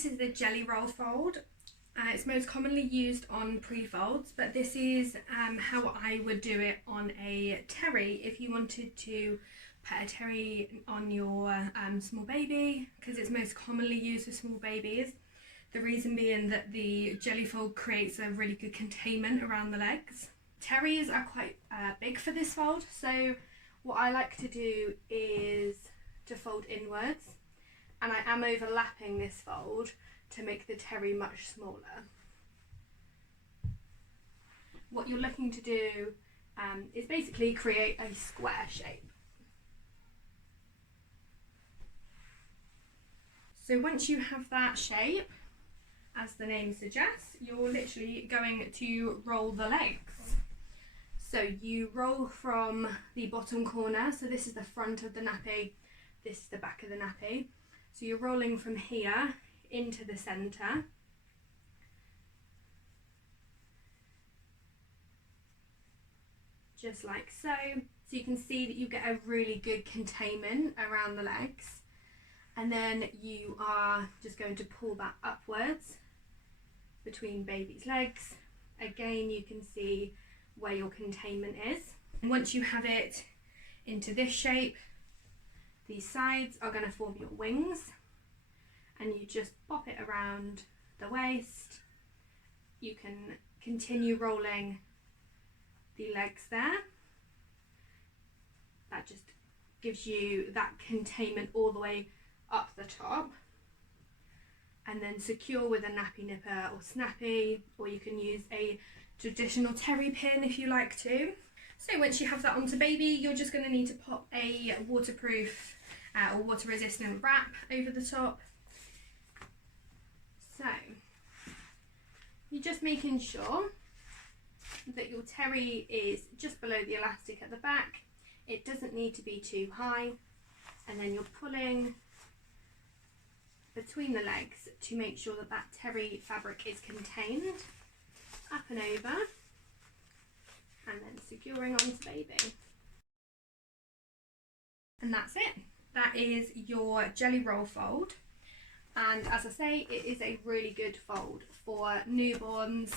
this is the jelly roll fold. It's most commonly used on prefolds, but this is how I would do it on a terry if you wanted to put a terry on your small baby, because it's most commonly used for small babies. The reason being that the jelly fold creates a really good containment around the legs. Terries are quite big for this fold, so what I like to do is to fold inwards, and I am overlapping this fold to make the terry much smaller. What you're looking to do is basically create a square shape. So once you have that shape, as the name suggests, you're literally going to roll the legs. So you roll from the bottom corner, so this is the front of the nappy, this is the back of the nappy. So you're rolling from here into the centre. Just like so. So you can see that you get a really good containment around the legs. And then you are just going to pull that upwards between baby's legs. Again, you can see where your containment is. And once you have it into this shape, these sides are going to form your wings, and you just pop it around the waist. You can continue rolling the legs there. That just gives you that containment all the way up the top, and then secure with a nappy nipper or snappy, or you can use a traditional terry pin if you like to. So once you have that onto baby, you're just going to need to pop a waterproof or water resistant wrap over the top. So you're just making sure that your terry is just below the elastic at the back. It doesn't need to be too high, and then you're pulling between the legs to make sure that that terry fabric is contained, up and over, and then securing onto baby. And that's it. That is your jelly roll fold. And as I say, it is a really good fold for newborns,